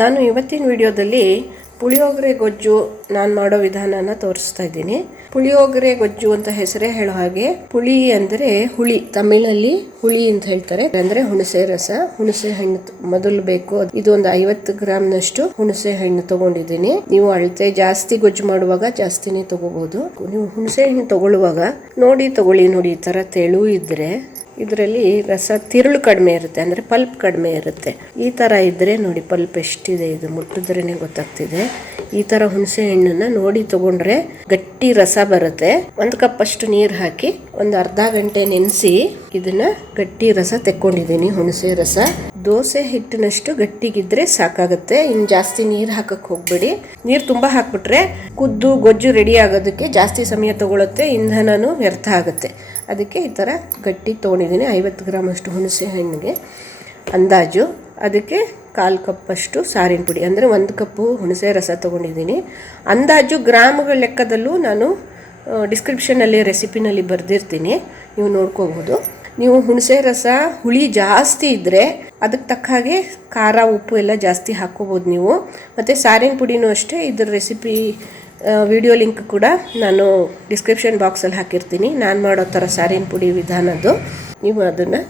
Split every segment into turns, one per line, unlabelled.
ನಾನು ಇವತ್ತಿನ ವಿಡಿಯೋದಲ್ಲಿ ಪುಳಿಯೋಗರೆ ಗೊಜ್ಜು ನಾನು ಮಾಡೋ ವಿಧಾನನ ತೋರಿಸ್ತಾ ಇದ್ದೀನಿ. ಪುಳಿಯೋಗರೆ ಗೊಜ್ಜು ಅಂತ ಹೆಸರೇ ಹೇಳೋ ಹಾಗೆ ಪುಳಿ ಅಂದರೆ ಹುಳಿ, ತಮಿಳಲ್ಲಿ ಹುಳಿ ಅಂತ ಹೇಳ್ತಾರೆ. ಅಂದರೆ ಹುಣಸೆ ರಸ, ಹುಣಸೆ ಹಣ್ಣು ಮೊದಲು ಬೇಕು. ಇದು ಒಂದು ಐವತ್ತು ಗ್ರಾಮ್ನಷ್ಟು ಹುಣಸೆ ಹಣ್ಣು ತಗೊಂಡಿದ್ದೀನಿ. ನೀವು ಅಳತೆ ಜಾಸ್ತಿ ಗೊಜ್ಜು ಮಾಡುವಾಗ ಜಾಸ್ತಿನೇ ತಗೋಬಹುದು ನೀವು ಹುಣಸೆ ಹಣ್ಣು ತಗೊಳ್ಳುವಾಗ ನೋಡಿ ತಗೊಳ್ಳಿ ನೋಡಿ ಈ ತರ ತೆಳು ಇದ್ರೆ ಇದರಲ್ಲಿ ರಸ, ತಿರುಳು ಕಡಿಮೆ ಇರುತ್ತೆ, ಅಂದರೆ ಪಲ್ಪ್ ಕಡಿಮೆ ಇರುತ್ತೆ. ಈ ಥರ ಇದ್ದರೆ ನೋಡಿ, ಪಲ್ಪ್ ಎಷ್ಟಿದೆ, ಇದು ಮುಟ್ಟಿದ್ರೇ ಗೊತ್ತಾಗ್ತಿದೆ. ಈ ಥರ ಹುಣಸೆ ಹಣ್ಣನ್ನು ನೋಡಿ ತಗೊಂಡ್ರೆ ಗಟ್ಟಿ ರಸ ಬರುತ್ತೆ. ಒಂದು ಕಪ್ ಅಷ್ಟು ನೀರು ಹಾಕಿ ಒಂದು ಅರ್ಧ ಗಂಟೆ ನೆನೆಸಿ ಇದನ್ನ ಗಟ್ಟಿ ರಸ ತೆಕ್ಕೊಂಡಿದ್ದೀನಿ, ಹುಣಸೆ ರಸ. ದೋಸೆ ಹಿಟ್ಟಿನಷ್ಟು ಗಟ್ಟಿಗಿದ್ರೆ ಸಾಕಾಗುತ್ತೆ. ಇನ್ನು ಜಾಸ್ತಿ ನೀರು ಹಾಕಕ್ಕೆ ಹೋಗ್ಬೇಡಿ. ನೀರು ತುಂಬ ಹಾಕ್ಬಿಟ್ರೆ ಕುದ್ದು, ಗೊಜ್ಜು ರೆಡಿ ಆಗೋದಕ್ಕೆ ಜಾಸ್ತಿ ಸಮಯ ತಗೊಳುತ್ತೆ, ಇಂಧನನೂ ವ್ಯರ್ಥ ಆಗುತ್ತೆ. ಅದಕ್ಕೆ ಈ ಥರ ಗಟ್ಟಿ ತೊಗೊಂಡಿದ್ದೀನಿ. ಐವತ್ತು ಗ್ರಾಮ್ ಅಷ್ಟು ಹುಣಸೆ ಹಣ್ಣಿಗೆ ಅಂದಾಜು. ಅದಕ್ಕೆ ಕಾಲು ಕಪ್ಪಷ್ಟು ಸಾರಿನ ಪುಡಿ. ಅಂದರೆ ಒಂದು ಕಪ್ಪು ಹುಣಸೆ ರಸ ತೊಗೊಂಡಿದ್ದೀನಿ. ಅಂದಾಜು ಗ್ರಾಮ್ಗಳ ಲೆಕ್ಕದಲ್ಲೂ ನಾನು ಡಿಸ್ಕ್ರಿಪ್ಷನಲ್ಲಿ ರೆಸಿಪಿನಲ್ಲಿ ಬರೆದಿರ್ತೀನಿ. ನೀವು ನೋಡ್ಕೋಬಹುದು ನೀವು ಹುಣಸೆ ರಸ, ಹುಳಿ ಜಾಸ್ತಿ ಇದ್ದರೆ ಅದಕ್ಕೆ ತಕ್ಕ ಹಾಗೆ ಖಾರ, ಉಪ್ಪು ಎಲ್ಲ ಜಾಸ್ತಿ ಹಾಕ್ಕೋಬೋದು ನೀವು. ಮತ್ತು ಸಾರಿನ ಪುಡಿನೂ ಅಷ್ಟೇ. ಇದ್ರ ರೆಸಿಪಿ ವಿಡಿಯೋ ಲಿಂಕ್ ಕೂಡ ನಾನು ಡಿಸ್ಕ್ರಿಪ್ಷನ್ ಬಾಕ್ಸಲ್ಲಿ ಹಾಕಿರ್ತೀನಿ. ನಾನು ಮಾಡೋ ಥರ ಸಾರಿನ ಪುಡಿ ವಿಧಾನದ್ದು ನೀವು ಅದನ್ನು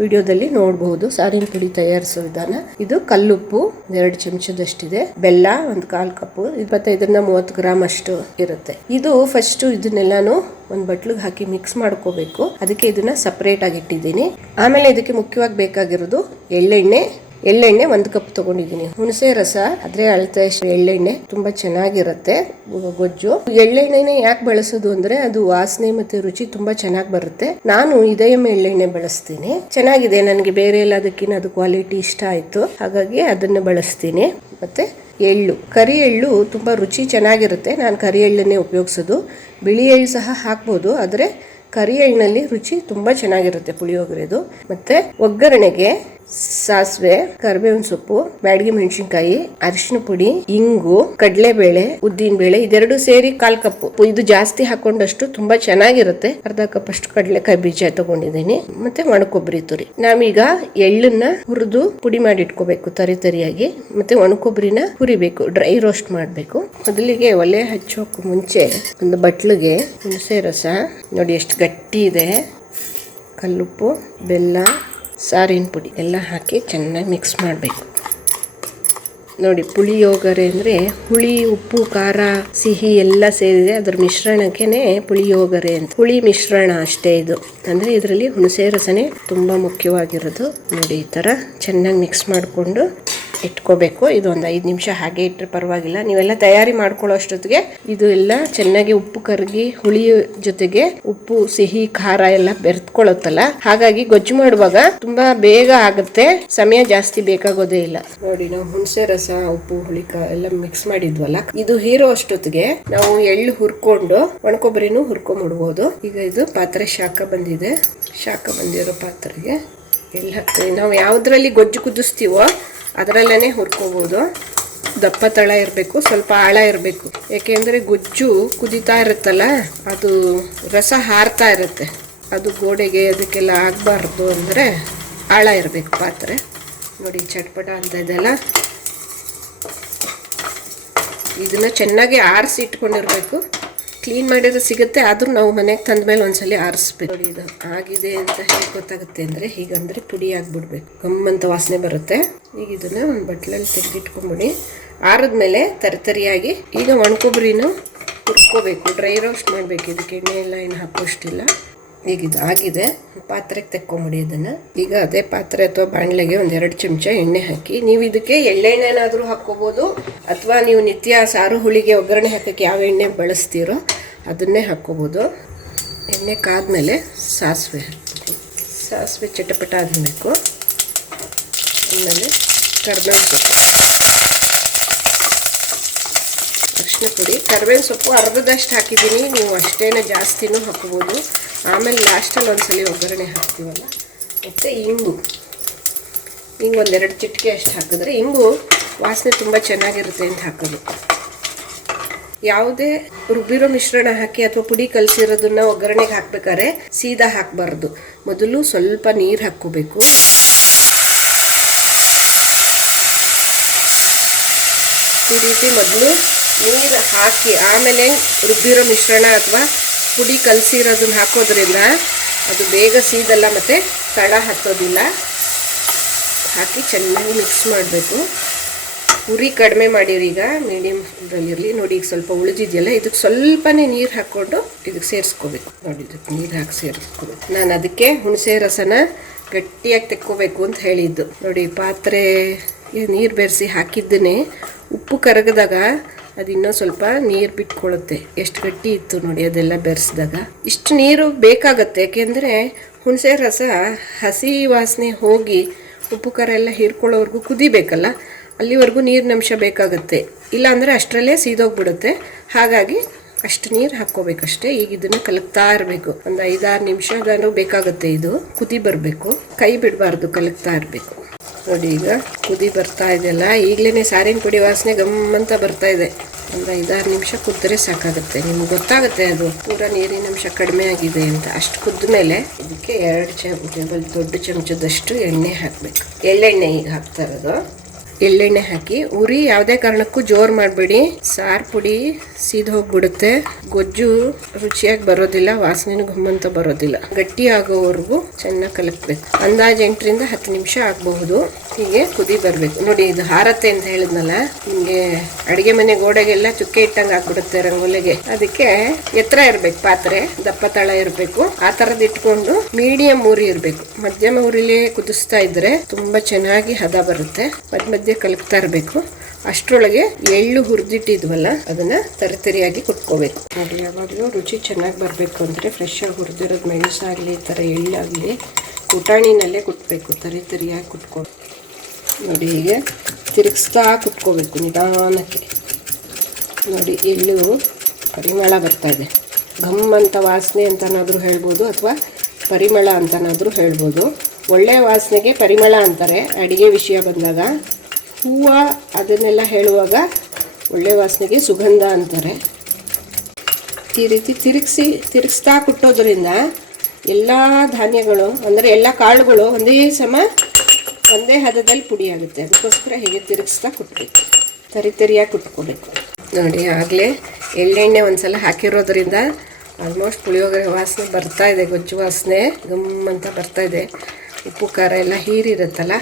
ವಿಡಿಯೋದಲ್ಲಿ ನೋಡಬಹುದು. ಸಾರಿನ ಪುಡಿ ತಯಾರಿಸೋ ವಿಧಾನ. ಇದು ಕಲ್ಲುಪ್ಪು, ಎರಡು ಚಮಚದಷ್ಟಿದೆ. ಬೆಲ್ಲ, ಒಂದು ಕಾಲು ಕಪ್ಪು, ಇಪ್ಪತ್ತೈದರಿಂದ ಮೂವತ್ತು ಗ್ರಾಮ್ ಅಷ್ಟು ಇರುತ್ತೆ. ಇದು ಫಸ್ಟ್ ಇದನ್ನೆಲ್ಲಾನು ಒಂದು ಬಟ್ಲಿಗೆ ಹಾಕಿ ಮಿಕ್ಸ್ ಮಾಡ್ಕೋಬೇಕು. ಅದಕ್ಕೆ ಇದನ್ನ ಸಪರೇಟ್ ಆಗಿ ಇಟ್ಟಿದ್ದೀನಿ. ಆಮೇಲೆ ಇದಕ್ಕೆ ಮುಖ್ಯವಾಗಿ ಬೇಕಾಗಿರೋದು ಎಳ್ಳೆಣ್ಣೆ ಎಳ್ಳೆಣ್ಣೆ ಒಂದು ಕಪ್ ತಗೊಂಡಿದ್ದೀನಿ. ಹುಣಸೆ ರಸ ಅದ್ರೆ ಅಳತೆ ಎಳ್ಳೆಣ್ಣೆ ತುಂಬಾ ಚೆನ್ನಾಗಿರುತ್ತೆ ಗೊಜ್ಜು. ಎಳ್ಳೆಣ್ಣೆನೆ ಯಾಕೆ ಬಳಸೋದು ಅಂದ್ರೆ ಅದು ವಾಸನೆ ಮತ್ತೆ ರುಚಿ ತುಂಬಾ ಚೆನ್ನಾಗಿ ಬರುತ್ತೆ. ನಾನು ಇದೇ ಎಳ್ಳೆಣ್ಣೆ ಬಳಸ್ತೀನಿ. ಚೆನ್ನಾಗಿದೆ, ನನಗೆ ಬೇರೆ ಎಲ್ಲದಕ್ಕಿಂತ ಅದು ಕ್ವಾಲಿಟಿ ಇಷ್ಟ ಆಯ್ತು. ಹಾಗಾಗಿ ಅದನ್ನ ಬಳಸ್ತೀನಿ. ಮತ್ತೆ ಎಳ್ಳು. ಕರಿ ಎಳ್ಳು ತುಂಬಾ ರುಚಿ ಚೆನ್ನಾಗಿರುತ್ತೆ. ನಾನು ಕರಿ ಎಳ್ಳನ್ನೇ ಉಪಯೋಗಿಸೋದು. ಬಿಳಿ ಎಳ್ಳು ಸಹ ಹಾಕ್ಬೋದು, ಆದರೆ ಕರಿ ಎಳ್ಳಿನಲ್ಲಿ ರುಚಿ ತುಂಬಾ ಚೆನ್ನಾಗಿರುತ್ತೆ ಪುಳಿಯೋಗರೆದು. ಮತ್ತೆ ಒಗ್ಗರಣೆಗೆ ಸಾಸಿವೆ, ಕರಿಬೇವಿನ ಸೊಪ್ಪು, ಬ್ಯಾಡಗಿ ಮೆಣಸಿನ್ಕಾಯಿ, ಅರಿಶಿನ ಪುಡಿ, ಇಂಗು, ಕಡಲೆಬೇಳೆ, ಉದ್ದಿನ ಬೇಳೆ ಇದೆರಡು ಸೇರಿ ಕಾಲ್ ಕಪ್ ಇದು ಜಾಸ್ತಿ ಹಾಕೊಂಡಷ್ಟು ತುಂಬಾ ಚೆನ್ನಾಗಿರುತ್ತೆ. ಅರ್ಧ ಕಪ್ ಅಷ್ಟು ಕಡಲೆಕಾಯಿ ಬೀಜ ತಗೊಂಡಿದ್ದೀನಿ. ಮತ್ತೆ ಒಣಕೊಬ್ಬರಿ ತುರಿ. ನಾವೀಗ ಎಳ್ಳನ್ನ ಹುರಿದು ಪುಡಿ ಮಾಡಿ ಇಟ್ಕೋಬೇಕು ತರಿ ತರಿಯಾಗಿ. ಮತ್ತೆ ಒಣಕೊಬ್ಬರಿನ ಹುರಿಬೇಕು, ಡ್ರೈ ರೋಸ್ಟ್ ಮಾಡಬೇಕು. ಮೊದಲಿಗೆ ಒಲೆ ಹಚ್ಚೋಕ್ ಮುಂಚೆ ಒಂದು ಬಟ್ಲಿಗೆ ಹುಣಸೆ ರಸ. ನೋಡಿ ಎಷ್ಟು ಗಟ್ಟಿ ಇದೆ ಕಲ್ಲುಪ್ಪು, ಬೆಲ್ಲ ಸಾರಿನ ಪುಡಿ ಎಲ್ಲ ಹಾಕಿ ಚೆನ್ನಾಗಿ ಮಿಕ್ಸ್ ಮಾಡಬೇಕು. ನೋಡಿ ಪುಳಿಯೋಗರೆ ಅಂದರೆ ಹುಳಿ, ಉಪ್ಪು, ಖಾರ, ಸಿಹಿ ಎಲ್ಲ ಸೇರಿದೆ ಅದ್ರ ಮಿಶ್ರಣಕ್ಕೇ ಪುಳಿಯೋಗರೆ ಅಂತ. ಹುಳಿ ಮಿಶ್ರಣ ಅಷ್ಟೇ ಇದು. ಅಂದರೆ ಇದರಲ್ಲಿ ಹುಣಸೆ ರಸನೇ ತುಂಬ ಮುಖ್ಯವಾಗಿರೋದು. ನೋಡಿ, ಈ ಥರ ಚೆನ್ನಾಗಿ ಮಿಕ್ಸ್ ಮಾಡಿಕೊಂಡು ಇಟ್ಕೋಬೇಕು. ಇದು ಒಂದು ಐದು ನಿಮಿಷ ಹಾಗೆ ಇಟ್ಟರೆ ಪರವಾಗಿಲ್ಲ. ನೀವೆಲ್ಲ ತಯಾರಿ ಮಾಡ್ಕೊಳ್ಳೋ ಅಷ್ಟೊತ್ತಿಗೆ ಇದು ಎಲ್ಲ ಚೆನ್ನಾಗಿ ಉಪ್ಪು ಕರಗಿ ಹುಳಿ ಜೊತೆಗೆ ಉಪ್ಪು, ಸಿಹಿ, ಖಾರ ಎಲ್ಲ ಬೆರೆತ್ಕೊಳ್ಳುತ್ತಲ್ಲ. ಹಾಗಾಗಿ ಗೊಜ್ಜು ಮಾಡುವಾಗ ತುಂಬಾ ಬೇಗ ಆಗುತ್ತೆ. ಸಮಯ ಜಾಸ್ತಿ ಬೇಕಾಗೋದೇ ಇಲ್ಲ. ನೋಡಿ, ನಾವು ಹುಣಸೆ ರಸ, ಉಪ್ಪು, ಹುಳಿ ಎಲ್ಲ ಮಿಕ್ಸ್ ಮಾಡಿದ್ವಲ್ಲ. ಇದು ಹೀರೋ ಅಷ್ಟೊತ್ತಿಗೆ ನಾವು ಎಳ್ಳು ಹುರ್ಕೊಂಡು ಒಣಕೊಬ್ಬರಿನೂ ಹುರ್ಕೊಂಡ್ಬಿಡ್ಬೋದು ಈಗ ಇದು ಪಾತ್ರೆ ಶಾಖ ಬಂದಿದೆ. ಶಾಖ ಬಂದಿರೋ ಪಾತ್ರೆಗೆ ಎಲ್ಲ ಹಾಕ್ತೀವಿ ನಾವು ಯಾವ್ದ್ರಲ್ಲಿ ಗೊಜ್ಜು ಕುದಿಸ್ತೀವೋ ಅದರಲ್ಲೇ ಹುರ್ಕೋಬೋದು. ದಪ್ಪ ತಳ ಇರಬೇಕು, ಸ್ವಲ್ಪ ಆಳ ಇರಬೇಕು. ಏಕೆಂದರೆ ಗೊಜ್ಜು ಕುದಿತಾ ಇರುತ್ತಲ್ಲ, ಅದು ರಸ ಹಾರ್ತಾ ಇರುತ್ತೆ. ಅದು ಗೋಡೆಗೆ ಅದಕ್ಕೆಲ್ಲ ಆಗಬಾರ್ದು ಅಂದರೆ ಆಳ ಇರಬೇಕು ಪಾತ್ರೆ. ನೋಡಿ, ಚಟ್ಪಟ ಅಂತ ಇದೆಲ್ಲ. ಇದನ್ನು ಚೆನ್ನಾಗಿ ಆರಿಸಿ ಇಟ್ಕೊಂಡಿರ್ಬೇಕು. ಕ್ಲೀನ್ ಮಾಡಿದ್ರೆ ಸಿಗುತ್ತೆ, ಆದರೂ ನಾವು ಮನೆಗೆ ತಂದ ಮೇಲೆ ಒಂದ್ಸಲಿ ಆರಿಸ್ಬೇಕು. ಇದು ಆಗಿದೆ ಅಂತ ಹೇಗೆ ಗೊತ್ತಾಗುತ್ತೆ ಅಂದರೆ ಹೀಗಂದ್ರೆ ಪುಡಿ ಆಗಿಬಿಡ್ಬೇಕು. ಗಮ್ಮಂತ ವಾಸನೆ ಬರುತ್ತೆ. ಈಗ ಇದನ್ನ ಒಂದು ಬಟ್ಲಲ್ಲಿ ತೆಗೆದಿಟ್ಕೊಂಬಿಡಿ. ಆರಿದ್ಮೇಲೆ ತರಿತರಿಯಾಗಿ ಈಗ ಒಣಕೊಬ್ಬರಿನೂ ಹುರ್ಕೋಬೇಕು. ಡ್ರೈ ರೋಸ್ಟ್ ಮಾಡಬೇಕು. ಇದಕ್ಕೆ ಎಣ್ಣೆ ಎಲ್ಲ ಏನು ಹಾಕೋಷ್ಟಿಲ್ಲ. ಈಗ ಇದು ಆಗಿದೆ. ಪಾತ್ರೆಗೆ ತೆಕ್ಕೊಂಬಿಡಿ ಅದನ್ನು ಈಗ ಅದೇ ಪಾತ್ರೆ ಅಥವಾ ಬಾಣಲೆಗೆ ಒಂದೆರಡು ಚಮಚ ಎಣ್ಣೆ ಹಾಕಿ, ನೀವು ಇದಕ್ಕೆ ಎಳ್ಳೆಣ್ಣೆನಾದರೂ ಹಾಕ್ಕೋಬೋದು. ಅಥವಾ ನೀವು ನಿತ್ಯ ಸಾರು ಹುಳಿಗೆ ಒಗ್ಗರಣೆ ಹಾಕೋಕ್ಕೆ ಯಾವ ಎಣ್ಣೆ ಬಳಸ್ತೀರೋ ಅದನ್ನೇ ಹಾಕ್ಕೋಬೋದು. ಎಣ್ಣೆ ಕಾದ್ಮೇಲೆ ಸಾಸಿವೆ ಸಾಸಿವೆ ಚಟಪಟ ಆಗಬೇಕು. ಆಮೇಲೆ ಕರ್ಬೇವಿನ ಸೊಪ್ಪು ಅರಿಶಿನ ಪುಡಿ ಕರ್ಬೇವಿನ ಸೊಪ್ಪು ಅರ್ಧದಷ್ಟು ಹಾಕಿದ್ದೀನಿ. ನೀವು ಅಷ್ಟೇನೆ ಜಾಸ್ತಿನೂ ಹಾಕ್ಬೋದು. ಆಮೇಲೆ ಲಾಸ್ಟಲ್ಲಿ ಒಂದ್ಸಲಿ ಒಗ್ಗರಣೆ ಹಾಕ್ತೀವಲ್ಲ? ಮತ್ತು ಇಂಗು ಹಿಂಗೆ ಒಂದೆರಡು ಚಿಟಿಕೆ ಅಷ್ಟು ಹಾಕಿದ್ರೆ ಇಂಗು ವಾಸನೆ ತುಂಬ ಚೆನ್ನಾಗಿರುತ್ತೆ ಅಂತ ಹಾಕೋದು. ಯಾವುದೇ ರುಬ್ಬಿರೋ ಮಿಶ್ರಣ ಹಾಕಿ ಅಥವಾ ಪುಡಿ ಕಲಸಿರೋದನ್ನ ಒಗ್ಗರಣೆಗೆ ಹಾಕ್ಬೇಕಾದ್ರೆ ಸೀದಾ ಹಾಕಬಾರ್ದು. ಮೊದಲು ಸ್ವಲ್ಪ ನೀರು ಹಾಕ್ಕೋಬೇಕು. ಈ ರೀತಿ ಮೊದಲು ನೀರು ಹಾಕಿ ಆಮೇಲೆ ರುಬ್ಬಿರೋ ಮಿಶ್ರಣ ಅಥವಾ ಪುಡಿ ಕಲಸಿರೋದನ್ನ ಹಾಕೋದ್ರಿಂದ ಅದು ಬೇಗ ಸೀದಲ್ಲ ಮತ್ತು ತಳ ಹತ್ತೋದಿಲ್ಲ. ಹಾಕಿ ಚೆನ್ನಾಗಿ ಮಿಕ್ಸ್ ಮಾಡಬೇಕು. ಉರಿ ಕಡಿಮೆ ಮಾಡಿರಿ ಈಗ ಮೀಡಿಯಮ್ ಇರಲಿ. ನೋಡಿ ಈಗ ಸ್ವಲ್ಪ ಉಳಿದಿದೆಯಲ್ಲ ಇದಕ್ಕೆ ಸ್ವಲ್ಪನೇ ನೀರು ಹಾಕ್ಕೊಂಡು ಇದಕ್ಕೆ ಸೇರಿಸ್ಕೋಬೇಕು. ನೋಡಿ ಇದಕ್ಕೆ ನೀರು ಹಾಕಿ ಸೇರಿಸ್ಕೋಬೇಕು. ನಾನು ಅದಕ್ಕೆ ಹುಣಸೆ ರಸನ ಗಟ್ಟಿಯಾಗಿ ತೆಕ್ಕೋಬೇಕು ಅಂತ ಹೇಳಿದ್ದು. ನೋಡಿ, ಪಾತ್ರೆ ನೀರು ಬೆರೆಸಿ ಹಾಕಿದ್ದನ್ನೇ ಉಪ್ಪು ಕರಗದಾಗ ಅದು ಇನ್ನೂ ಸ್ವಲ್ಪ ನೀರು ಬಿಟ್ಕೊಳ್ಳುತ್ತೆ ಎಷ್ಟು ಗಟ್ಟಿ ಇತ್ತು ನೋಡಿ ಅದೆಲ್ಲ ಬೆರೆಸಿದಾಗ. ಇಷ್ಟು ನೀರು ಬೇಕಾಗತ್ತೆ. ಯಾಕೆಂದರೆ ಹುಣಸೆ ರಸ ಹಸಿ ವಾಸನೆ ಹೋಗಿ ಉಪ್ಪು, ಖಾರ ಎಲ್ಲ ಹೀರ್ಕೊಳ್ಳೋವರೆಗೂ ಕುದಿಬೇಕಲ್ಲ, ಅಲ್ಲಿವರೆಗೂ ನೀರಿನಂಶ ಬೇಕಾಗುತ್ತೆ. ಇಲ್ಲಾಂದರೆ ಅಷ್ಟರಲ್ಲೇ ಸೀದೋಗ್ಬಿಡುತ್ತೆ. ಹಾಗಾಗಿ ಅಷ್ಟು ನೀರು ಹಾಕ್ಕೋಬೇಕಷ್ಟೇ. ಈಗ ಇದನ್ನು ಕಲಕ್ತಾ ಇರಬೇಕು. ಒಂದು ಐದಾರು ನಿಮಿಷದಾನು ಬೇಕಾಗುತ್ತೆ ಇದು. ಕುದಿ ಬರಬೇಕು. ಕೈ ಬಿಡಬಾರ್ದು, ಕಲಕ್ತಾ ಇರಬೇಕು. ನೋಡಿ ಈಗ ಕುದಿ ಬರ್ತಾ ಇದೆಯಲ್ಲ ಈಗಲೇ ಸಾರಿನ ಪುಡಿ ವಾಸನೆ ಗಮ್ಮಂತ ಬರ್ತಾ ಇದೆ. ಒಂದು ಐದಾರು ನಿಮಿಷ ಕುದ್ರೆ ಸಾಕಾಗುತ್ತೆ. ನಿಮ್ಗೆ ಗೊತ್ತಾಗುತ್ತೆ ಅದು. ಪೂರ ನೀರಿನ ಅಂಶ ಕಡಿಮೆ ಆಗಿದೆ ಅಂತ. ಅಷ್ಟು ಕುದ್ದ ಮೇಲೆ ಇದಕ್ಕೆ ಎರಡು ಚಮಚ ದೊಡ್ಡ ಚಮಚದಷ್ಟು ಎಣ್ಣೆ ಹಾಕಬೇಕು. ಎಳ್ಳೆಣ್ಣೆ ಈಗ ಹಾಕ್ತಾ ಇರೋದು. ಎಳ್ಳೆಣ್ಣೆ ಹಾಕಿ, ಉರಿ ಯಾವುದೇ ಕಾರಣಕ್ಕೂ ಜೋರ್ ಮಾಡಬೇಡಿ. ಸಾರ್ ಪುಡಿ ಸೀದ್ ಹೋಗ್ಬಿಡುತ್ತೆ. ಗೊಜ್ಜು ರುಚಿಯಾಗಿ ಬರೋದಿಲ್ಲ, ವಾಸನೆನೂ ಗಮ್ಮಂತ ಬರೋದಿಲ್ಲ. ಗಟ್ಟಿ ಆಗೋವರೆಗೂ ಚೆನ್ನಾಗಿ ಕಲಕ್ಬೇಕು. ಅಂದಾಜು ಎಂಟರಿಂದ ಹತ್ತು ನಿಮಿಷ ಆಗಬಹುದು. ಹೀಗೆ ಕುದಿ ಬರಬೇಕು. ನೋಡಿ, ಇದು ಹಾರತ್ತೆ ಅಂತ ಹೇಳಿದ್ನಲ್ಲ, ನಿಮಗೆ ಅಡಿಗೆ ಮನೆ ಗೋಡೆಗೆಲ್ಲ ಚುಕ್ಕೆ ಇಟ್ಟಂಗೆ ಆಗ್ಬಿಡುತ್ತೆ ರಂಗೋಲಿಗೆ. ಅದಕ್ಕೆ ಎತ್ತರ ಇರಬೇಕು, ಪಾತ್ರೆ, ದಪ್ಪ ತಳ ಇರಬೇಕು. ಆ ಥರದ್ದು ಇಟ್ಕೊಂಡು ಮೀಡಿಯಂ ಉರಿ ಇರಬೇಕು. ಮಧ್ಯಮ ಉರಿಲೇ ಕುದಿಸ್ತಾ ಇದ್ರೆ ತುಂಬಾ ಚೆನ್ನಾಗಿ ಹದ ಬರುತ್ತೆ. ಮಧ್ಯ ಮಧ್ಯೆ ಕಲಕ್ತಾ ಇರಬೇಕು. ಅಷ್ಟರೊಳಗೆ ಎಳ್ಳು ಹುರಿದಿಟ್ಟಿದ್ವಲ್ಲ, ಅದನ್ನ ತರಿತರಿಯಾಗಿ ಕುಟ್ಕೋಬೇಕು. ನೋಡಿ ಯಾವಾಗಲೂ ರುಚಿ ಚೆನ್ನಾಗಿ ಬರಬೇಕು ಅಂದರೆ ಫ್ರೆಶ್ ಆಗಿ ಹುರಿದಿರೋದು ಮೆಣಸಾಗಲಿ, ಈ ಥರ ಎಳ್ಳಾಗಲಿ, ಕುಟಾಣಿನಲ್ಲೇ ಕುಟ್ಬೇಕು, ತರಿತರಿಯಾಗಿ ಕುಟ್ಕೊ ನೋಡಿ, ಹೀಗೆ ತಿರುಗಿಸ್ತಾ ಕುಟ್ಕೋಬೇಕು ನಿಧಾನಕ್ಕೆ. ನೋಡಿ, ಎಳ್ಳು ಪರಿಮಳ ಬರ್ತಾ ಇದೆ. ಘಮ್ ಅಂತ ವಾಸನೆ ಅಂತನಾದರೂ ಹೇಳ್ಬೋದು ಅಥವಾ ಪರಿಮಳ ಅಂತನಾದರೂ ಹೇಳ್ಬೋದು. ಒಳ್ಳೆಯ ವಾಸನೆಗೆ ಪರಿಮಳ ಅಂತಾರೆ. ಅಡುಗೆ ವಿಷಯ ಬಂದಾಗ ಹೂವು ಅದನ್ನೆಲ್ಲ ಹೇಳುವಾಗ ಒಳ್ಳೆ ವಾಸನೆಗೆ ಸುಗಂಧ ಅಂತಾರೆ. ಈ ರೀತಿ ತಿರುಗಿಸಿ, ತಿರುಗಿಸ್ತಾ ಕುಟ್ಟೋದ್ರಿಂದ ಎಲ್ಲ ಧಾನ್ಯಗಳು, ಅಂದರೆ ಎಲ್ಲ ಕಾಳುಗಳು ಒಂದೇ ಸಮ ಒಂದೇ ಹದದಲ್ಲಿ ಪುಡಿ ಆಗುತ್ತೆ ಅದಕ್ಕೋಸ್ಕರ ಹೀಗೆ ತಿರುಗಿಸ್ತಾ ಕುಟ್ಬೇಕು. ತರಿ ತರಿಯಾಗಿ ಕುಟ್ಕೋಬೇಕು. ನೋಡಿ, ಆಗಲೇ ಎಳ್ಳೆಣ್ಣೆ ಒಂದ್ಸಲ ಹಾಕಿರೋದ್ರಿಂದ ಆಲ್ಮೋಸ್ಟ್ ಪುಳಿಯೋಗರೆ ವಾಸನೆ ಬರ್ತಾ ಇದೆ, ಗೊಜ್ಜು ವಾಸನೆ ಗಮ್ ಅಂತ ಬರ್ತಾ ಇದೆ. ಉಪ್ಪು, ಖಾರ ಎಲ್ಲ ಹೀರಿರುತ್ತಲ್ಲ?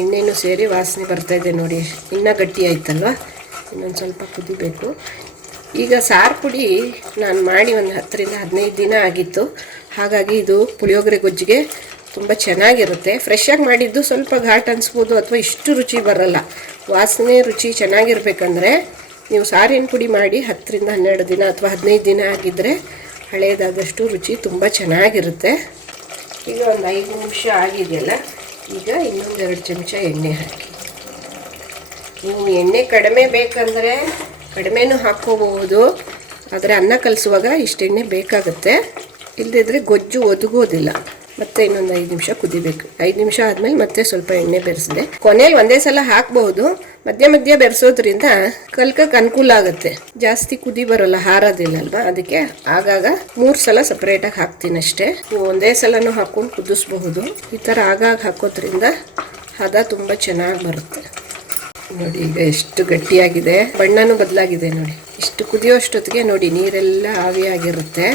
ಎಣ್ಣೆನೂ ಸೇರಿ ವಾಸನೆ ಬರ್ತಾ ಇದೆ ನೋಡಿ. ಇನ್ನೂ ಗಟ್ಟಿ ಆಯ್ತಲ್ವ? ಇನ್ನೊಂದು ಸ್ವಲ್ಪ ಕುದಿಬೇಕು. ಈಗ ಸಾರು ಪುಡಿ ನಾನು ಮಾಡಿ ಒಂದು ಹತ್ತರಿಂದ ಹದಿನೈದು ದಿನ ಆಗಿತ್ತು. ಹಾಗಾಗಿ ಇದು ಪುಳಿಯೋಗರೆ ಗೊಜ್ಜಿಗೆ ತುಂಬ ಚೆನ್ನಾಗಿರುತ್ತೆ. ಫ್ರೆಶ್ಶಾಗಿ ಮಾಡಿದ್ದು ಸ್ವಲ್ಪ ಘಾಟ್ ಅನಿಸ್ಬೋದು ಅಥವಾ ಇಷ್ಟು ರುಚಿ ಬರಲ್ಲ. ವಾಸನೆ, ರುಚಿ ಚೆನ್ನಾಗಿರ್ಬೇಕಂದ್ರೆ ನೀವು ಸಾರಿನ ಪುಡಿ ಮಾಡಿ ಹತ್ತರಿಂದ ಹನ್ನೆರಡು ದಿನ ಅಥವಾ ಹದಿನೈದು ದಿನ ಆಗಿದ್ದರೆ ಹಳೆಯದಾದಷ್ಟು ರುಚಿ ತುಂಬ ಚೆನ್ನಾಗಿರುತ್ತೆ. ಈಗ ಒಂದು ಐದು ನಿಮಿಷ ಆಗಿದೆಯಲ್ಲ ಈಗ ಇನ್ನೊಂದೆರಡು ಚಮಚ ಎಣ್ಣೆ ಹಾಕಿ. ನೀವು ಎಣ್ಣೆ ಕಡಿಮೆ ಬೇಕಂದರೆ ಕಡಿಮೆನೂ ಹಾಕ್ಕೋಬಹುದು. ಆದರೆ ಅನ್ನ ಕಲಿಸುವಾಗ ಇಷ್ಟು ಎಣ್ಣೆ ಬೇಕಾಗುತ್ತೆ. ಇಲ್ಲದಿದ್ದರೆ ಗೊಜ್ಜು ಒದಗೋದಿಲ್ಲ. ಮತ್ತೆ ಇನ್ನೊಂದು ಐದು ನಿಮಿಷ ಕುದಿಬೇಕು. ಐದು ನಿಮಿಷ ಆದಮೇಲೆ ಮತ್ತೆ ಸ್ವಲ್ಪ ಎಣ್ಣೆ ಬೆರೆಸಿದೆ. ಕೊನೆಯಲ್ಲಿ ಒಂದೇ ಸಲ ಹಾಕ್ಬಹುದು ಮಧ್ಯ ಮಧ್ಯ ಬೆರೆಸೋದ್ರಿಂದ ಕಲ್ಕಕ್ಕೆ ಅನುಕೂಲ ಆಗುತ್ತೆ. ಜಾಸ್ತಿ ಕುದಿ ಬರೋಲ್ಲ ಹಾರೋದಿಲ್ಲ ಅಲ್ವಾ ಅದಕ್ಕೆ ಆಗಾಗ ಮೂರು ಸಲ ಸಪ್ರೇಟಾಗಿ ಹಾಕ್ತೀನಿ ಅಷ್ಟೇ. ನೀವು ಒಂದೇ ಸಲನೂ ಹಾಕೊಂಡು ಕುದಿಸ್ಬಹುದು. ಈ ಥರ ಆಗಾಗ ಹಾಕೋದ್ರಿಂದ ಹದ ತುಂಬ ಚೆನ್ನಾಗಿ ಬರುತ್ತೆ. ನೋಡಿ, ಈಗ ಎಷ್ಟು ಗಟ್ಟಿಯಾಗಿದೆ. ಬಣ್ಣನೂ ಬದಲಾಗಿದೆ ನೋಡಿ. ಇಷ್ಟು ಕುದಿಯೋ ಅಷ್ಟೊತ್ತಿಗೆ ನೋಡಿ, ನೀರೆಲ್ಲ ಆವಿಯಾಗಿರುತ್ತೆ.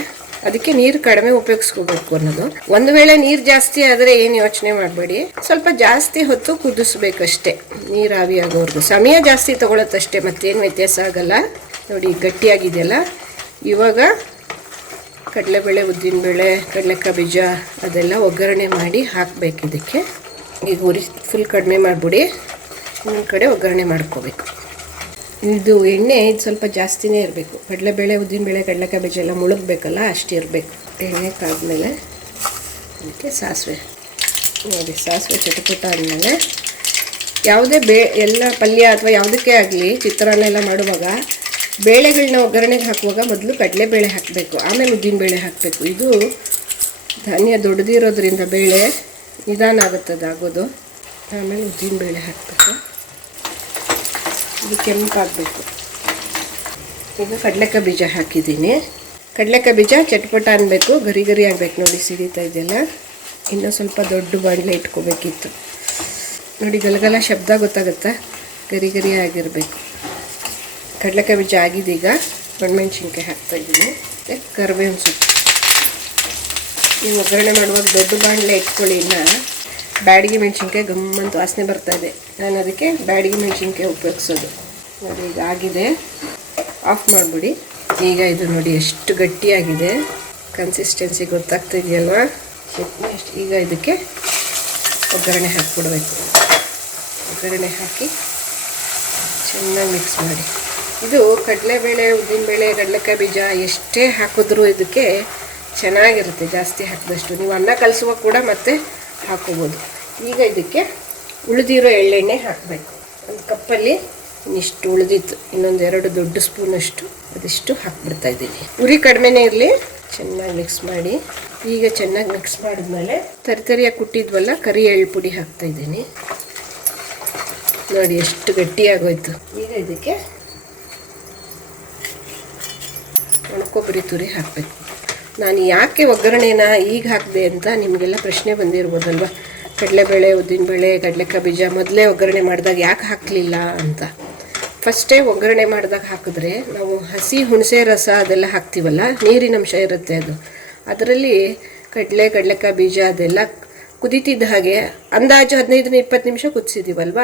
ಅದಕ್ಕೆ ನೀರು ಕಡಿಮೆ ಉಪಯೋಗಿಸ್ಕೋಬೇಕು ಅನ್ನೋದು. ಒಂದು ವೇಳೆ ನೀರು ಜಾಸ್ತಿ ಆದರೆ ಏನು ಯೋಚನೆ ಮಾಡಬೇಡಿ. ಸ್ವಲ್ಪ ಜಾಸ್ತಿ ಹೊತ್ತು ಕುದಿಸ್ಬೇಕಷ್ಟೇ ನೀರು ಆವಿಯಾಗೋವರೆಗೂ. ಸಮಯ ಜಾಸ್ತಿ ತಗೊಳತ್ತಷ್ಟೇ, ಮತ್ತೇನು ವ್ಯತ್ಯಾಸ ಆಗಲ್ಲ. ನೋಡಿ, ಗಟ್ಟಿಯಾಗಿದೆಯಲ್ಲ. ಇವಾಗ ಕಡಲೆಬೇಳೆ, ಉದ್ದಿನಬೇಳೆ, ಕಡಲೆಕಾಯಿ ಬೀಜ, ಅದೆಲ್ಲ ಒಗ್ಗರಣೆ ಮಾಡಿ ಹಾಕಬೇಕು ಇದಕ್ಕೆ ಈಗ ಉರಿ ಫುಲ್ ಕಡಿಮೆ ಮಾಡಿಬಿಡಿ. ಇನ್ನೊಂದು ಕಡೆ ಒಗ್ಗರಣೆ ಮಾಡ್ಕೋಬೇಕು. ಇದು ಎಣ್ಣೆ ಇದು ಸ್ವಲ್ಪ ಜಾಸ್ತಿನೇ ಇರಬೇಕು. ಕಡಲೆಬೇಳೆ ಉದ್ದಿನಬೇಳೆ ಕಡಲೆಕಾಯಿ ಬೀಜ ಎಲ್ಲ ಮುಳುಗಬೇಕಲ್ಲ, ಅಷ್ಟು ಇರಬೇಕು. ಎಣ್ಣೆ ಕಾದ್ಮೇಲೆ ಅದಕ್ಕೆ ಸಾಸಿವೆ. ನೋಡಿ, ಸಾಸಿವೆ ಚಟಪಟ ಆದಮೇಲೆ ಯಾವುದೇ ಬೇ, ಎಲ್ಲ ಪಲ್ಯ ಅಥವಾ ಯಾವುದಕ್ಕೆ ಆಗಲಿ, ಚಿತ್ರಾನ್ನ ಎಲ್ಲ ಮಾಡುವಾಗ ಬೇಳೆಗಳನ್ನ ಒಗ್ಗರಣೆಗೆ ಹಾಕುವಾಗ ಮೊದಲು ಕಡಲೆಬೇಳೆ ಹಾಕಬೇಕು. ಆಮೇಲೆ ಉದ್ದಿನ ಬೇಳೆ ಹಾಕಬೇಕು. ಇದು ಧಾನ್ಯ ದೊಡ್ಡದಿರೋದ್ರಿಂದ ಬೇಳೆ ನಿಧಾನ ಆಗುತ್ತದೆ ಆಗೋದು ಆಮೇಲೆ ಉದ್ದಿನಬೇಳೆ ಹಾಕಬೇಕು. ಇದು ಕೆಂಪಾಗಬೇಕು ಈಗ ಕಡಲೆಕಾಯಿ ಬೀಜ ಹಾಕಿದ್ದೀನಿ. ಕಡಲೆಕಾಯಿ ಬೀಜ ಚಟ್ಪಟ ಅನ್ಬೇಕು, ಗರಿ ಗರಿ ಆಗಬೇಕು ನೋಡಿ ಸಿಡಿತಾ ಇದೆಯಲ್ಲ? ಇನ್ನೂ ಸ್ವಲ್ಪ ದೊಡ್ಡ ಬಾಣಲೆ ಇಟ್ಕೋಬೇಕಿತ್ತು. ನೋಡಿ ಗಲಗಲ ಶಬ್ದ ಗೊತ್ತಾಗುತ್ತಾ? ಗರಿ ಗರಿ ಆಗಿರಬೇಕು. ಕಡಲೆಕಾಯಿ ಬೀಜ ಆಗಿದೀಗ ಒಣಮೆಣ್ಸಿನ್ಕಾಯಿ ಹಾಕ್ತಾ ಇದ್ದೀನಿ ಮತ್ತು ಕರಿಬೇವಿನ ಸೊಪ್ಪು. ಈ ಒಗ್ಗರಣೆ ಮಾಡುವಾಗ ದೊಡ್ಡ ಬಾಣಲೆ ಇಟ್ಕೊಳ್ಳಿ ಇಲ್ಲ ಬ್ಯಾಡಗಿ ಮೆಣಸಿನ್ಕಾಯಿ ಗಮ್ಮಂತ ವಾಸನೆ ಬರ್ತಾ ಇದೆ. ನಾನು ಅದಕ್ಕೆ ಬ್ಯಾಡಿಗೆ ಮೆಣಸಿನ್ಕಾಯಿ ಉಪಯೋಗಿಸೋದು. ನೋಡಿ, ಈಗ ಆಗಿದೆ. ಆಫ್ ಮಾಡಿಬಿಡಿ. ಈಗ ಇದು ನೋಡಿ ಎಷ್ಟು ಗಟ್ಟಿಯಾಗಿದೆ. ಕನ್ಸಿಸ್ಟೆನ್ಸಿ ಗೊತ್ತಾಗ್ತಿದೆಯಲ್ವಾ ಎಷ್ಟು ಈಗ ಇದಕ್ಕೆ ಒಗ್ಗರಣೆ ಹಾಕಿಬಿಡ್ಬೇಕು. ಒಗ್ಗರಣೆ ಹಾಕಿ ಚೆನ್ನಾಗಿ ಮಿಕ್ಸ್ ಮಾಡಿ. ಇದು ಕಡಲೆಬೇಳೆ, ಉದ್ದಿನಬೇಳೆ, ಕಡಲೆಕಾಯಿ ಬೀಜ ಎಷ್ಟೇ ಹಾಕಿದ್ರೂ ಇದಕ್ಕೆ ಚೆನ್ನಾಗಿರುತ್ತೆ. ಜಾಸ್ತಿ ಹಾಕಿದಷ್ಟು. ನೀವು ಅನ್ನ ಕಲಿಸುವಾಗ ಕೂಡ ಮತ್ತೆ ಹಾಕೋಬೋದು. ಈಗ ಇದಕ್ಕೆ ಉಳಿದಿರೋ ಎಳ್ಳೆಣ್ಣೆ ಹಾಕಬೇಕು. ಒಂದು ಕಪ್ಪಲ್ಲಿ ಇನ್ನಿಷ್ಟು ಉಳಿದಿತ್ತು. ಇನ್ನೊಂದು ಎರಡು ದೊಡ್ಡ ಸ್ಪೂನಷ್ಟು ಅದಿಷ್ಟು ಹಾಕ್ಬಿಡ್ತಾ ಇದ್ದೀನಿ. ಉರಿ ಕಡಿಮೆನೇ ಇರಲಿ. ಚೆನ್ನಾಗಿ ಮಿಕ್ಸ್ ಮಾಡಿ. ಈಗ ಚೆನ್ನಾಗಿ ಮಿಕ್ಸ್ ಮಾಡಿದ್ಮೇಲೆ ತರಿತರಿಯಾಗಿ ಕುಟ್ಟಿದ್ವಲ್ಲ, ಕರಿ ಎಳ್ಳು ಪುಡಿ ಹಾಕ್ತಾ ಇದ್ದೀನಿ. ನೋಡಿ ಎಷ್ಟು ಗಟ್ಟಿಯಾಗೋಯ್ತು. ಈಗ ಇದಕ್ಕೆ ಒಣಕೊಬ್ಬರಿ ತುರಿ ಹಾಕಬೇಕು. ನಾನು ಯಾಕೆ ಒಗ್ಗರಣೆನ ಈಗ ಹಾಕಿದೆ ಅಂತ ನಿಮಗೆಲ್ಲ ಪ್ರಶ್ನೆ ಬಂದಿರ್ಬೋದಲ್ವ? ಕಡಲೆಬೇಳೆ, ಉದ್ದಿನಬೇಳೆ, ಕಡಲೆಕಾಯಿ ಬೀಜ ಮೊದಲೇ ಒಗ್ಗರಣೆ ಮಾಡಿದಾಗ ಯಾಕೆ ಹಾಕಲಿಲ್ಲ ಅಂತ? ಫಸ್ಟೇ ಒಗ್ಗರಣೆ ಮಾಡಿದಾಗ ಹಾಕಿದ್ರೆ ನಾವು ಹಸಿ ಹುಣಸೆ ರಸ ಅದೆಲ್ಲ ಹಾಕ್ತೀವಲ್ಲ ನೀರಿನಂಶ ಇರುತ್ತೆ ಅದು. ಅದರಲ್ಲಿ ಕಡಲೆ, ಕಡಲೆಕಾಯಿ ಬೀಜ ಅದೆಲ್ಲ ಕುದೀತಿದ್ದ ಹಾಗೆ ಅಂದಾಜು ಹದಿನೈದರಿಂದ ಇಪ್ಪತ್ತು ನಿಮಿಷ ಕುದಿಸಿದ್ದೀವಲ್ವ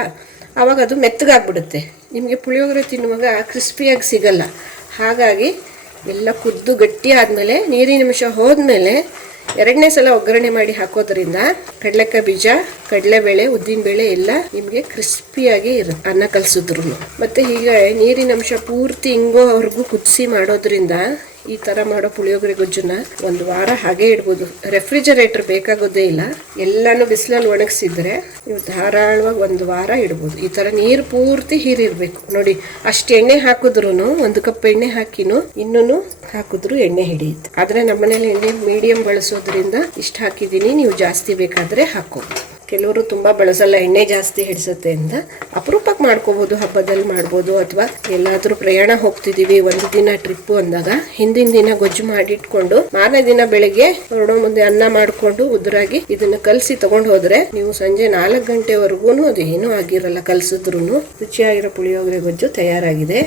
ಆವಾಗ ಅದು ಮೆತ್ತಗಾಗ್ಬಿಡುತ್ತೆ. ನಿಮಗೆ ಪುಳಿಯೋಗರೆ ತಿನ್ನುವಾಗ ಕ್ರಿಸ್ಪಿಯಾಗಿ ಸಿಗಲ್ಲ. ಹಾಗಾಗಿ ಎಲ್ಲ ಕುದ್ದು ಗಟ್ಟಿ ಆದಮೇಲೆ, ನೀರಿನ ಹೋದ್ಮೇಲೆ ಎರಡನೇ ಸಲ ಒಗ್ಗರಣೆ ಮಾಡಿ ಹಾಕೋದ್ರಿಂದ ಕಡಲೆಕಾಯಿ ಬೀಜ, ಕಡಲೆಬೇಳೆ, ಉದ್ದಿನಬೇಳೆ ಎಲ್ಲ ನಿಮಗೆ ಕ್ರಿಸ್ಪಿಯಾಗಿ ಇರುತ್ತೆ ಅನ್ನ ಕಲಸಿದ್ರು ಮತ್ತೆ ಹೀಗೆ ನೀರಿನ ಅಂಶ ಪೂರ್ತಿ ಹಿಂಗೋವರೆಗೂ ಕುದಿಸಿ ಮಾಡೋದ್ರಿಂದ ಈ ಥರ ಮಾಡೋ ಪುಳಿಯೋಗರೆ ಗೊಜ್ಜನ್ನ ಒಂದು ವಾರ ಹಾಗೆ ಇಡ್ಬೋದು. ರೆಫ್ರಿಜರೇಟರ್ ಬೇಕಾಗೋದೇ ಇಲ್ಲ. ಎಲ್ಲನೂ ಬಿಸಿಲಲ್ಲಿ ಒಣಗಿಸಿದ್ರೆ ನೀವು ಧಾರಾಳವಾಗಿ ಒಂದು ವಾರ ಇಡ್ಬೋದು. ಈ ಥರ ನೀರು ಪೂರ್ತಿ ಹೀರಿರಬೇಕು. ನೋಡಿ, ಅಷ್ಟು ಎಣ್ಣೆ ಹಾಕಿದ್ರು ಒಂದು ಕಪ್ ಎಣ್ಣೆ ಹಾಕಿನೂ ಇನ್ನೂ ಹಾಕಿದ್ರು ಎಣ್ಣೆ ಹಿಡಿಯುತ್ತೆ. ಆದರೆ ನಮ್ಮನೇಲಿ ಎಣ್ಣೆ ಮೀಡಿಯಂ ಬಳಸೋದ್ರಿಂದ ಇಷ್ಟು ಹಾಕಿದ್ದೀನಿ ನೀವು ಜಾಸ್ತಿ ಬೇಕಾದರೆ ಹಾಕೋಬೋದು. ಕೆಲವರು ತುಂಬ ಬಳಸಲ್ಲ, ಎಣ್ಣೆ ಜಾಸ್ತಿ ಹಿಡಿಸುತ್ತೆ ಅಂತ. ಅಪರೂಪಕ್ಕೆ ಮಾಡ್ಕೋಬೋದು, ಹಬ್ಬದಲ್ಲಿ ಮಾಡ್ಬೋದು, ಅಥವಾ ಎಲ್ಲಾದರೂ ಪ್ರಯಾಣ ಹೋಗ್ತಿದ್ದೀವಿ ಒಂದು ದಿನ ಟ್ರಿಪ್ಪು ಅಂದಾಗ, ಹಿಂದಿನ ದಿನ ಗೊಜ್ಜು ಮಾಡಿಟ್ಕೊಂಡು, ಮಾರನೇ ದಿನ ಬೆಳಿಗ್ಗೆ ಹೊರಡೋ ಮುಂದೆ ಅನ್ನ ಮಾಡಿಕೊಂಡು ಉದುರಾಗಿ ಇದನ್ನ ಕಲಸಿ ತಗೊಂಡು ಹೋದ್ರೆ, ನೀವು ಸಂಜೆ ನಾಲ್ಕು ಗಂಟೆವರೆಗೂ ಅದು ಏನೂ ಆಗಿರಲ್ಲ ಕಲಸಿದ್ರು ರುಚಿಯಾಗಿರೋ ಪುಳಿಯೋಗರೆ ಗೊಜ್ಜು ತಯಾರಾಗಿದೆ.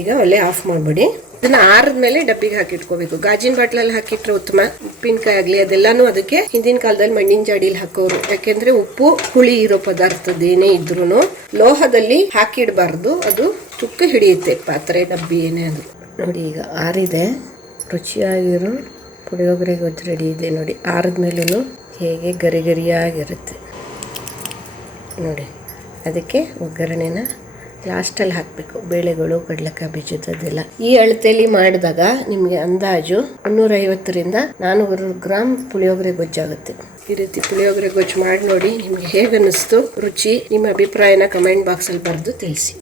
ಈಗ ಒಳ್ಳೆ ಆಫ್ ಮಾಡಿಬಿಡಿ. ಇದನ್ನ ಆರಿದ್ಮೇಲೆ ಡಬ್ಬಿಗೆ ಹಾಕಿಟ್ಕೋಬೇಕು. ಗಾಜಿನ ಬಾಟ್ಲಲ್ಲಿ ಹಾಕಿಟ್ರೆ ಉತ್ತಮ. ಉಪ್ಪಿನಕಾಯಿ ಆಗಲಿ, ಅದೆಲ್ಲಾನು ಅದಕ್ಕೆ ಹಿಂದಿನ ಕಾಲದಲ್ಲಿ ಮಣ್ಣಿನ ಜಾಡಿಲಿ ಹಾಕೋರು. ಯಾಕೆಂದ್ರೆ ಉಪ್ಪು ಹುಳಿ ಇರೋ ಪದಾರ್ಥದೇನೇ ಇದ್ರು ಲೋಹದಲ್ಲಿ ಹಾಕಿಡಬಾರ್ದು. ಅದು ತುಕ್ಕು ಹಿಡಿಯುತ್ತೆ. ಪಾತ್ರೆ, ಡಬ್ಬಿ ಏನೇ ಅದು ನೋಡಿ ಈಗ ಆರಿದೆ. ರುಚಿಯಾಗಿರೋ ಪುಳಿಯೋಗರೆ ಗೊತ್ತು ರೆಡಿ ಇದೆ ನೋಡಿ. ಆರಿದ್ಮೇಲೂ ಹೇಗೆ ಗರಿ ಗರಿಯಾಗಿರುತ್ತೆ ನೋಡಿ, ಅದಕ್ಕೆ ಒಗ್ಗರಣೆನ ಲಾಸ್ಟಲ್ಲಿ ಹಾಕಬೇಕು. ಬೇಳೆಗಳು, ಕಡಲೆಕಾಯಿ ಬೀಜದ್ದೆಲ್ಲ ಈ ಅಳತೆಯಲ್ಲಿ ಮಾಡಿದಾಗ ನಿಮಗೆ ಅಂದಾಜು ಮುನ್ನೂರೈವತ್ತರಿಂದ ನಾನ್ನೂರು ಗ್ರಾಮ್ ಪುಳಿಯೋಗರೆ ಗೊಜ್ಜಾಗುತ್ತೆ ಈ ರೀತಿ ಪುಳಿಯೋಗರೆ ಗೊಜ್ಜು ಮಾಡಿ ನೋಡಿ ನಿಮಗೆ ಹೇಗೆ ಅನ್ನಿಸ್ತು ರುಚಿ, ನಿಮ್ಮ ಅಭಿಪ್ರಾಯನ ಕಮೆಂಟ್ ಬಾಕ್ಸಲ್ಲಿ ಬರೆದು ತಿಳಿಸಿ.